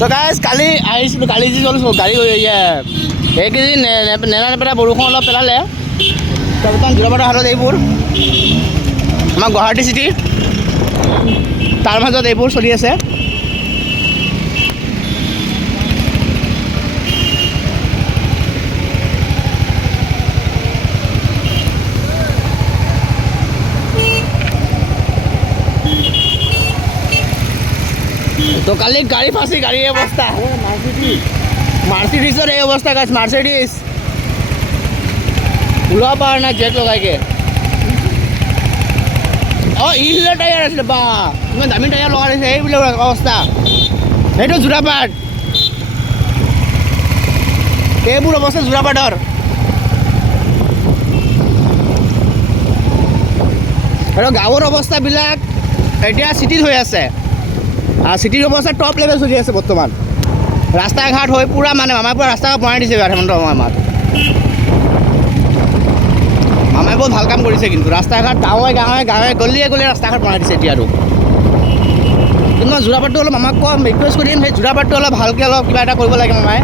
তো গাইজ কালি আহিছিলোঁ, কালি যি চলিছোঁ গাড়ী এইকেইদিন নেৰা নেপেৰা বৰষুণ অলপ পেলালে। বৰ্তমান যোৰাবাটৰ হাতত এইবোৰ আমাৰ গুৱাহাটী চিটি, তাৰ মাজত এইবোৰ চলি আছে। তো কালি গাড়ী ফাঁচি গাড়ী অৱস্থা, মাৰ্চিডিজৰ এই অৱস্থা গাইছ। মাৰ্চিডিজ ওলাব পৰা নাই জেট লগাইকে। অঁ ইহিলৰ টায়াৰ আছিলে, বা ইমান দামী টায়াৰ লগাই দিছে, এইবিলাক অৱস্থা। সেইটো যোৰাবাট, এইবোৰ অৱস্থা যোৰাবাটৰ। আৰু গাঁৱৰ অৱস্থাবিলাক এতিয়া চিটিত হৈ আছে, আৰু চিটিৰ অৱস্থা টপ লেভেল চলি আছে বৰ্তমান। ৰাস্তা ঘাট হৈ পূৰা মানে মামাই পূৰা ৰাস্তা ঘাট বনাই দিছে হেমন্ত মামাত। মামাই বহুত ভাল কাম কৰিছে, কিন্তু ৰাস্তা ঘাট গাঁৱে গাঁৱে গাঁৱে গলিয়ে গলিয়ে ৰাস্তা ঘাট বনাই দিছে এতিয়া। আৰু কিন্তু মই যোৰাবাটটো অলপ মামাক কম ৰিকুৱেষ্ট কৰিম, সেই যোৰাবাটটো অলপ ভালকৈ অলপ কিবা এটা কৰিব লাগে মামাই।